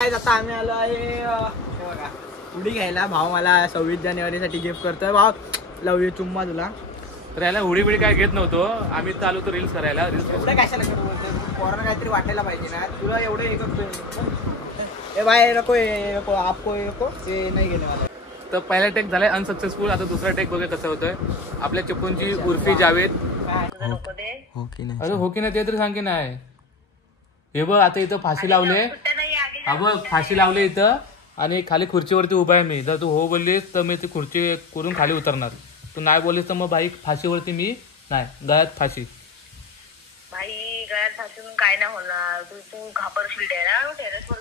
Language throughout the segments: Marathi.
आता आम्ही आलो आहे उडी घ्यायला. भाव मला 26 जानेवारीसाठी गिफ्ट करतोय. भाव लव यू, चुम्मा तुला. तर याला उडी बिडी काय घेत नव्हतो आम्ही, चालू तो रील्स करायला. रील्स एवढं कशाला करू बोलतोय, पोरांना काहीतरी वाटायला पाहिजे ना. तुला एवढं हे करतोय बाय नको नको आपको नको ते नाही घेणे मला. तर पहिला टेक झालाय अनसक्सेसफुल. आता दुसरा टेक बघूया कसं होतोय. आपल्या चिपळूणची उर्फी जावेद. अरे हो की नाही ते तरी सांग की नाही. हे बघ आता इथं फाशी लावले. हा बघ फाशी लावले इथं आणि खाली खुर्चीवरती उभा आहे मी. जर तू हो बोललीस तर मी ती खुर्ची करून खाली उतरणार. तू नाही बोललीस तर मग बाई फाशीवरती मी नाही, गळ्यात फाशी. भाई गळ्यात फासून काय नाही होणार. तू घाबरशील टेरेसवर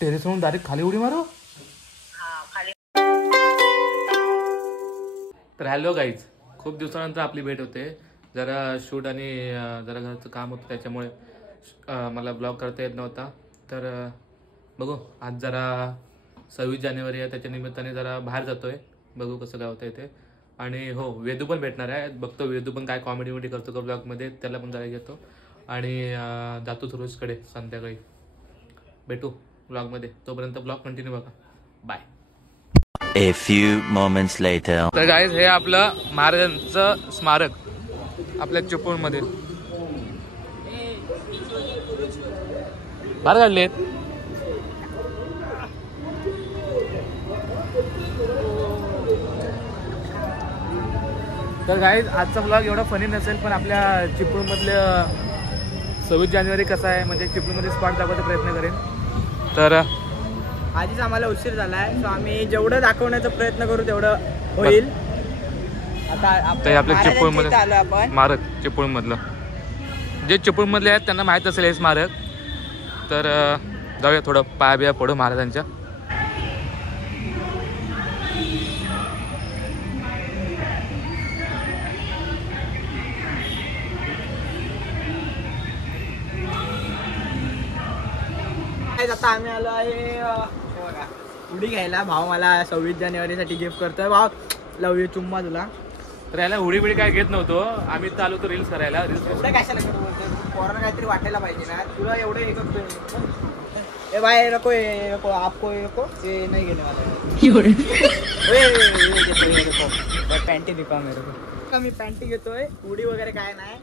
टेरेसवरून डायरेक्ट खाली उडी मारू. तर हॅलो गाईज, खूप दिवसानंतर आपली भेट होते. जरा शूट आणि जरा घरचं काम होतं त्याच्यामुळे मला ब्लॉग करता येत नव्हता. तर बघू आज जरा 26 जानेवारी आहे त्याच्या निमित्ताने जरा बाहेर जातोय. बघू कसं काय होतं इथे. आणि हो वेदू पण भेटणार आहे. बघतो वेदू पण काय कॉमेडी विमेडी करतो तो ब्लॉगमध्ये, त्याला पण जरा घेतो. आणि जातो सुरेशकडे संध्याकाळी. भेटू ब्लॉगमध्ये. तोपर्यंत ब्लॉग कंटिन्यू बघा. Bye. A few moments later. तर गाईज हे आपलं महाराजांचं स्मारक आपल्या चिपळूणमध्ये बाहेर काढलेत. तर गाईज आजचा ब्लॉग एवढा फनी नसेल, पण आपल्या चिपळूणमधलं 26 जानेवारी कसं आहे म्हणजे चिपळूणमध्ये स्पॉट दाखवायचा प्रयत्न करेन. तर आधीच आम्हाला उशीर झाला आहे, सो आम्ही जेवढं दाखवण्याचा प्रयत्न करू तेवढं होईल. आता आपल्या चिपळूणमध्ये आलो आपण स्मारक चिपळूणमधलं. जे चिपळूणमधले आहेत त्यांना माहीत असेल हे स्मारक. तर जाऊया थोडं पाया बिया पडू महाराजांच्या. आता आम्ही आलो आहे उडी घ्यायला. भाव मला 26 जानेवारीसाठी गिफ्ट करतोय. भाव लव यू, चुम्मा तुला. तर याला उडी बिडी काय घेत नव्हतो आम्ही, चालू तो रील्स करायला. रील्स एवढं कशाला करू बोलतोय, पोरांना काहीतरी वाटायला पाहिजे ना. तुला एवढं हे करतोय बाय नको नको आपको नको ते नाही घेणे मला. पॅन्टी दिखा मेरे को. मी पॅन्टी घेतोय. उडी वगैरे काय नाही,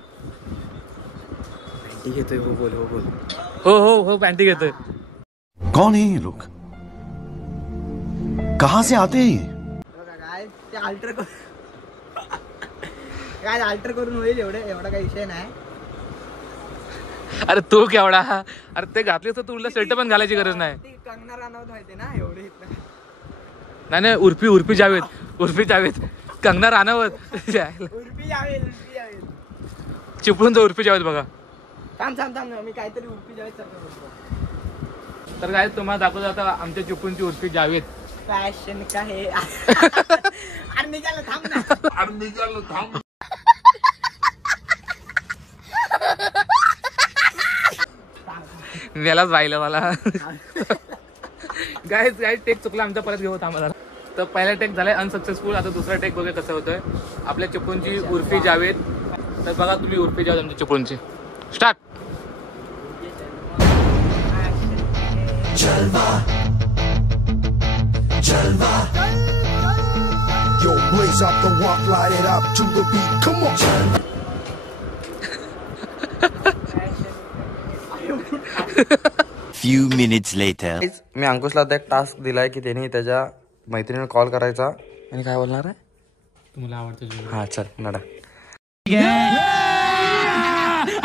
पॅन्टी घेतोय. हो बोल हो बोल. हो हो हो पॅन्टी घेतोय. कौन है ये लोग, कहाँ से आते हैं? काय ते अल्टर काय अल्टर करून होईल. एवढा काही विषय नाही. अरे तू केवढा. अरे ते घातले तर तुला शर्ट पण घालायची गरज नाही. कंगना राणावत माहिती ना एवढे. नाही नाही उर्फी जावेद. उर्फी जावेद कंगना राणावत. उर्फी जावेद चिपळूणचं उर्फी जावेद बघा. थांब मी काहीतरी उर्फी जावेद करतो. तर काय तुम्हाला दाखवतो आता आमच्या चिपळूणची उर्फी जावेद. फॅशन का हे. अरे निघालं थांब ना. मेलाच पाहिलं मला. गाईज टेक चुकला आमचा, परत घेऊ आम्हाला. तर पहिला टेक झालाय अनसक्सेसफुल. आता दुसरा टेक बघूया कसं होतोय. आपल्या चिपळूणची उर्फी जावेद. तर बघा तुम्ही उर्फी जावेद आमच्या चिपळूणची. स्टार्ट. जलवा जलवा yo blaze up the walk, light it up to the beat, come on. Few minutes later. मी अंकुशला आता एक टास्क दिलाय की त्याने त्याच्या मैत्रिणीला कॉल करायचा आणि काय बोलणार आहे. तुम्हाला आवडतं हा चल नडा.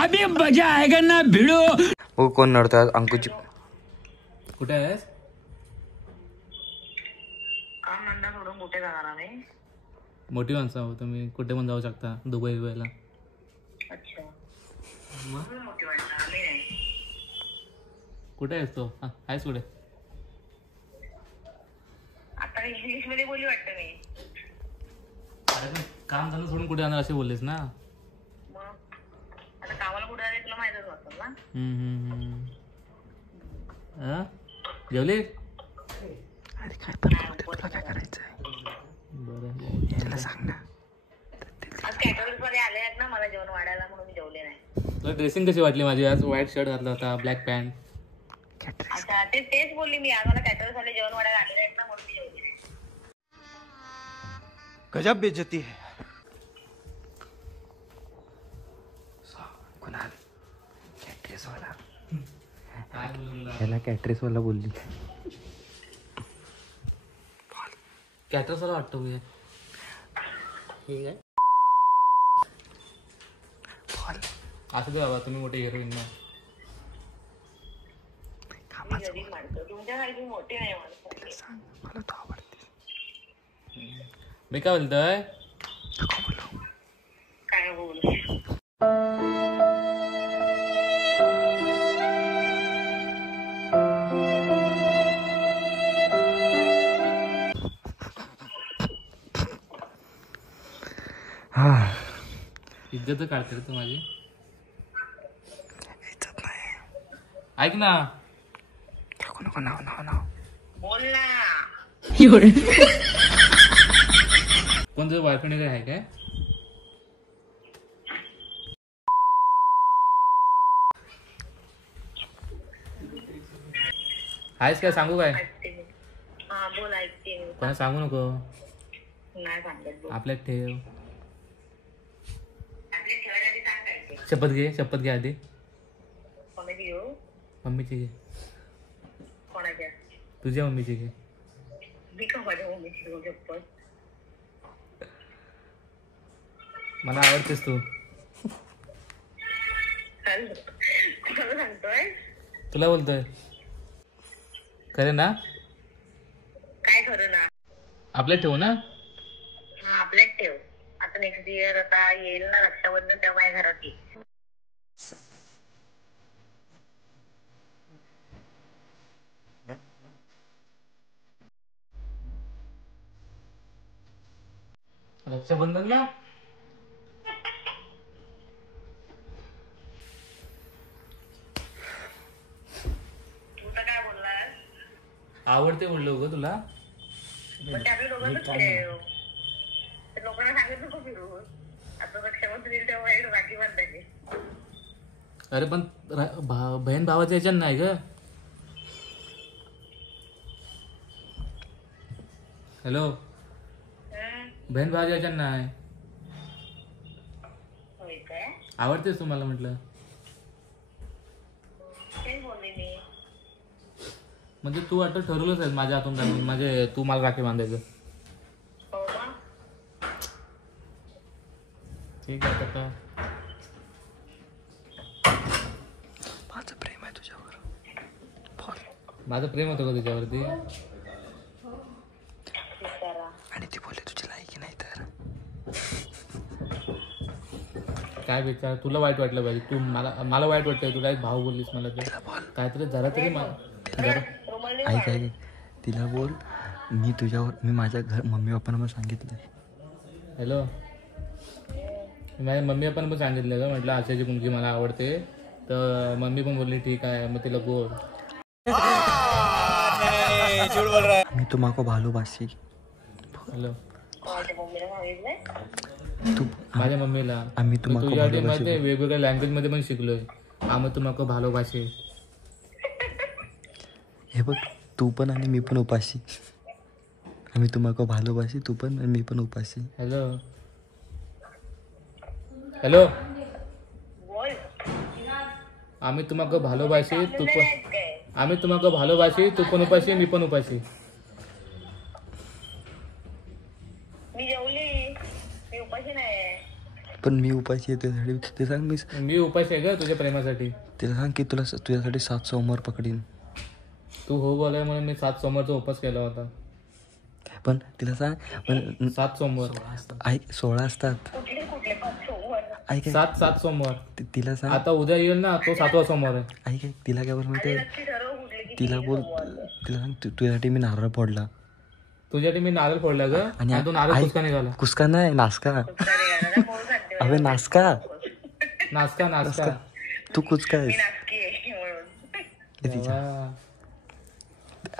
अभी मजा आएगा ना भिड़ो. हो कोण नडतोय अंकुशची. कुठे आहेस. नंदा सोडून कुठे जाणार आम्ही. मोठी माणसं आहोत तुम्ही, कुठे पण जाऊ शकता. दुबई बिबईला. अच्छा मोठी वाटतं आम्ही नाही. कुठे आहेस तो. आहेस कुठे. आता इंग्लिश मध्ये बोली वाटतं मी. अरे काम झालं सोडून कुठे जाणार असे बोललेस ना. मग आता कामाला कुठे जाणार तुला माहितच असेल ना. जेवली. अरे काय पण तुला काय करायचंय. बरं त्याला सांग ना. आज कॅटरिंग मध्ये आले आहेत ना मला जेवण वाढायला म्हणून मी जेवले नाही. तुला ड्रेसिंग कशी वाटली माझी आज? व्हाईट शर्ट घातला होता, ब्लॅक पॅन्ट. अच्छा तेच बोलली मी, आज मला कॅटरर्स वाले जेवण वाढायला आलेले आहेत ना, म्हणून मी जेवली नाही. गजब बेइज्जती है. कुणाल कॅटरेसवाला ह्याला कॅटरेसवाला बोलली. कॅटरर्सला वाटतो मी. ठीक आहे. असं दे बाबा, तुम्ही मोठे हिरोईन ना. मी गरीब माणसं, तुमच्यासारखी मोठी नाही माणसं. मला तो आवडते. मी काय बोलतोय? काय बोल. इज्जत काढते रे तू माझी. इज्जत नाही. ऐक ना, टाकू नको नाव नाव नाव. बोल ना. कोणतं बॉयफ्रेंड वगैरे आहे काय? आहेस काय? सांगू काय? ऐकते मी. हा बोल, ऐकते मी. कोणा सांगू नको. नाही सांगत बोल. आपल्यात ठेव. आपले ठेवायला सांगायचे. शपथ घे, शपथ घे आधी. कोणाची घेऊ? मम्मीची घे. कोणाच्या? तुझ्या मम्मीची घे. मी का माझ्या मम्मीची घेऊ शकतो? मला आवडतेस तू. कोणाला सांगतोय? तुला बोलतोय. खरे ना? काय खरं ना? आपल्यात ठेवू ना? हा आपल्यात ठेव. आता नेक्स्ट इयर आता येईल ना रक्षाबंधन, तेव्हा माझ्या घरात ये. रक्षाबंधनला तू तर काय बोललास? आवडते बोललो ग तुला. पण ते आपल्या दोघांच ठेव. ते लोकांना सांगितलं खूप फिरून. आता रक्षाबंधन येईल तेव्हा एक राखी बांधायची. अरे पण बहीण भावाच्या ह्याच्यात नाही ग. हॅलो, बहीण भावाच्या ह्याच्यात नाही. होय काय? आवडतेस तुम्हाला म्हटलं. तेच बोलले मी. म्हणजे तू आता ठरवलंच आहे माझ्या हातून टाकून, म्हणजे तू मला राखी बांधायचं. हो मग? ठीक आहे आता. माझं प्रेम आहे तुझ्यावर. माझं प्रेम होतं का तुझ्यावरती? विचारा. आणि ती बोलले तुझी लायकी नाही तर. काय विचार? तुला वाईट वाटलं पाहिजे. तू मला वाईट वाटतंय. तू डायरेक्ट भाऊ बोललीस मला. तर काहीतरी जरा तरी ऐक ऐक तिला बोल, मी माझ्या मम्मी पप्पांना पण सांगितलं. हॅलो, माझ्या मम्मी पप्पांना पण सांगितलं का, म्हटलं आशाची मुलगी मला आवडते. तर मम्मी पण बोलली ठीक आहे. मग तिला बोल. मी तुम्हाला भालोबासी. हॅलो, माझ्या मम्मीला सांगितलंय? तू माझ्या मम्मीला. आम्ही तुम्हाला तुझ्यासाठी माहिती आहे वेगवेगळ्या लँग्वेज मध्ये पण शिकलोय. आम्ही तुम्हाला भालोबाशी. हे बघ, तू पण आणि मी पण उपाशी. आम्ही तुम्हाला भालोबाशी, तू पण आणि मी पण उपाशी. हॅलो हॅलो, बोल. आम्ही तुम्हाला भालोबाशी, तू पण. आम्ही तुम्हाला भालोबाशी, तू पण उपाशी, मी पण उपाशी. मी जेवली. मी उपाशी नाही. पण मी उपाशी आहे त्यासाठी. ते सांग मी उपाशी आहे का तुझ्या प्रेमासाठी? तिला सांग की तुझ्यासाठी 7 सोमवार पकडीन. तू हो बोलाय म्हणून मी 7 सोमवारचा उपास केला होता. पण तिला सांग, पण 7 सोमवार. ऐक 16 असतात. कुठले कुठले 5 सोमवार? ऐक 7 सोमवार. तिला सांग. आता उद्या येईल ना, तो 7वा सोमवार आहे. ऐक तिला काय बोल माहिती आहे? नक्की ठरव कुठले किती तिला बोल, तिला सांग तुझ्यासाठी मी नारळ फोडला. तुझ्यासाठी मी नारळ फोडला ग. आणि तो नारळ कुसका निघाला. कुसका नाही, नासका. अबे नासका. नाचका नाचका. तू कुचका आहेस. नाटकी आहे म्हणून. तेव्हा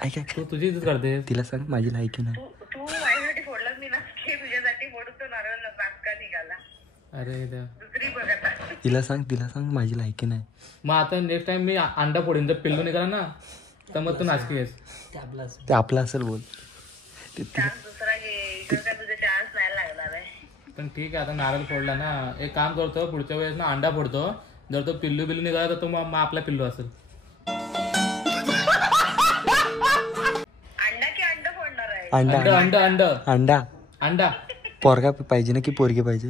ऐक तू तुझी इज्जत करते. तिला सांग माझी लायकी नाही. तू माझ्यासाठी फोडलास, मी नाटकी तुझ्यासाठी फोडून तो नारळ नाटका निघाला. अरे देवा. दुसरी बघ आता. तिला सांग माझी लायकी नाही. मग आता नेक्स्ट टाइम मी अंडा फोडीन, जर पिल्लू निघाला ना तर मग तू नाचकी आहेस. ते आपलं असेल बोल. चान्स दुसरा घे, इकडे काय तुझे चान्स नाही लागणार आहे. पण ठीक आहे, आता नारळ फोडला ना, एक काम करतो पुढच्या वेळेस ना अंडा फोडतो, जर तो पिल्लू निघाला तर तो मग आपला पिल्लू असेल. अंडा की अंड फोडणार आहे? अंडा अंड अंड अंडा. अंडा. पोरगा पाहिजे ना की पोरगी पाहिजे?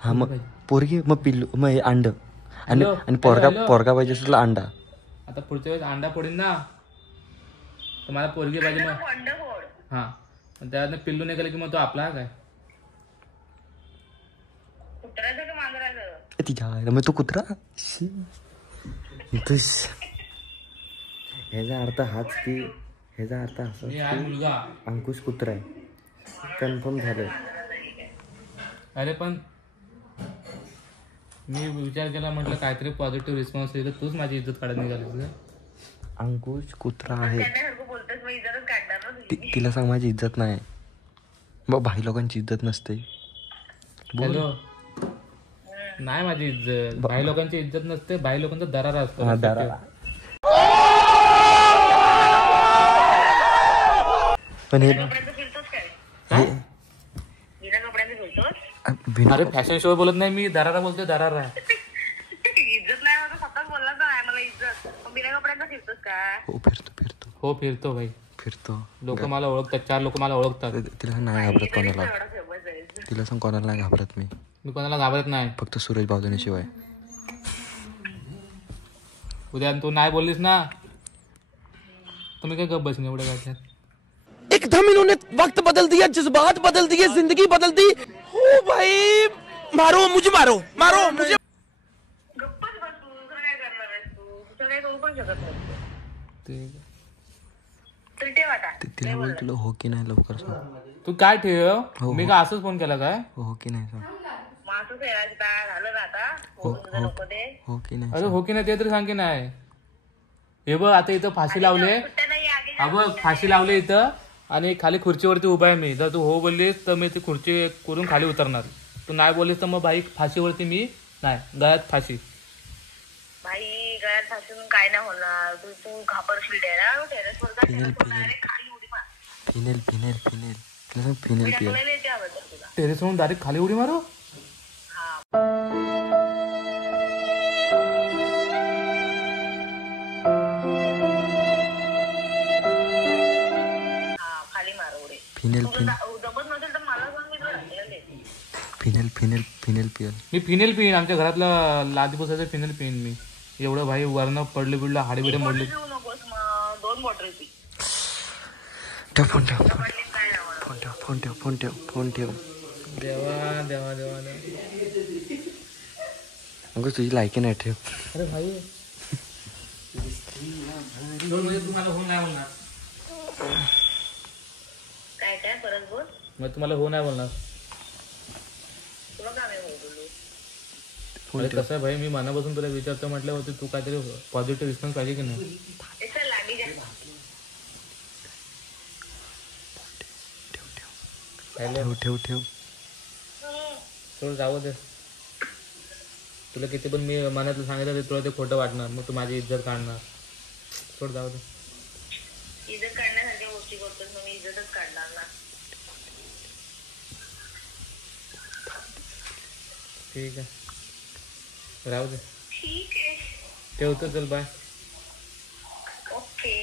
हा मग पोरगी, मग पिल्लू, मग हे अंड. आणि पोरगा पाहिजे असेल अंडा. आता पुढच्या वेळेस अंडा फोडीन ना तर मला पोरगी पाहिजे मग. अंड फोड. हा, त्यातनं पिल्लू निघालं की मग तो आपला काय? कुत्र्याचं की मांजराचं? तिच्या मग तो कुत्रा. ह्याचा अर्थ हाच की, ह्याचा अर्थ असा मी आहे मुलगा. अंकुश कुत्रा आहे, कन्फर्म झालं. अरे पण मी विचार केला, म्हटलं काहीतरी पॉझिटिव्ह रिस्पॉन्स येईल, तूच माझी इज्जत काढत निघाली. अंकुश कुत्रा आहे. त्याच्यासारखं बोलतोस मग इज्जतच काढणार ना तुझी. तिला सांग माझी इज्जत नाही. मग भाई लोकांची इज्जत नसते. हॅलो, नाही माझी इज्जत, भाई लोकांची इज्जत नसते, भाई लोकांचा दरारा असतो. पण हे कपड्यांचं फिरतोस काय? बिना कपड्यांचं फिरतोस? अरे फॅशन शो बोलत नाही मी, दरारा बोलतोय, दरारा. इज्जत नाही माझं स्वतःच बोलला तर आहे मला इज्जत. मग बिना कपड्यांचं फिरतोस का? हो फिरतो हो फिरतो भाई, फिरतो. लोक मला ओळखतात, 4 लोक मला ओळखतात. तिला सांग नाही घाबरत कोणाला. एवढा फेमस आहे. तिला सांग कोणाला नाही घाबरत मी. मी कोणाला घाबरत नाही, फक्त सुरेश बावधने शिवाय. उद्या तू नाही बोललीस ना तुम्ही काय गप बसून एवढ्या वाटल्यात. एकदम इन्होंने वक्त बदल दिया, जज्बात बदल दिए, जिंदगी बदल दी. ओ भाई मारो मुझे. गप्पच बस तू, दुसरं काय करणार आहेस तू? दुसरं काय करू पण शकत नाही. चल ठेव आता. तिला बोल, तुला हो की नाही लवकर सांग. तू काय ठेव, मी काय असंच फोन केला काय? हो की नाही सांग. मग असंच आहे आज काय झालं ना आता? हो तुझं नको ते. हो की नाही. अरे हो की नाही ते तरी सांग की नाही. हे बघ आता इथं फाशी लावले, सुट्ट्या नाही आगे. हा बघ फाशी लावले इथं, आणि खाली खुर्चीवरती उभा आहे मी. जर तू हो बोललीस तर मी ती खुर्ची करून खाली उतरणार, तू नाही बोललीस तर मग भाई फाशीवरती मी नाही, गळ्यात फाशी. भाई गळ्यात फासून काय नाही होणार. तू घाबरशील टेरेसवर जा, खाली उडी मार. फिनेल तिला सांग फिनेल पियल. तुला येते आवडतं तुला. टेरेसवरून डायरेक्ट खाली उडी मारू. खाली मार उडी. फिनेल जमत नसेल तर मला सांग, मी तुला ढकलेलं आहे. फिनेल पियल. मी फिनेल पिन, आमच्या घरातलं लादी पुसायचं फिनेल पिन मी. एवढं भाई वरनं पडलं बिडलं, हाडे मोडले. पिऊ नकोस मग, 2 बॉटल पी. फोन ठेव. काय आवडतं? फोन ठेव. देवा देवा देवा. अंकुश तुझी लायकी नाही. ठेव. अरे भाई तुम्हाला हो नाही बोलणार. काय परत बोल. मग तुम्हाला हो नाही बोलणार. तुला काय नाही बोलू. अरे कसं आहे भाई, मी मनापासून तुला विचारतो म्हटलं होतं, तू काहीतरी पॉझिटिव्ह रिस्पॉन्स पाहिजे की नाही. चल लागी जा. ठेव. थोडं जाऊ दे. तुला किती पण मी मनातलं सांगितलं तरी तुला ते खोटं वाटणार, मग तू माझी इज्जत काढणार. थोडं जाऊ दे. इज्जत काढण्यासारख्या गोष्टी करतोस मग मी इज्जतच काढणार ना. ठीक आहे, राहू दे. ठीक आहे. ठेवतो, चल बाय. ओके.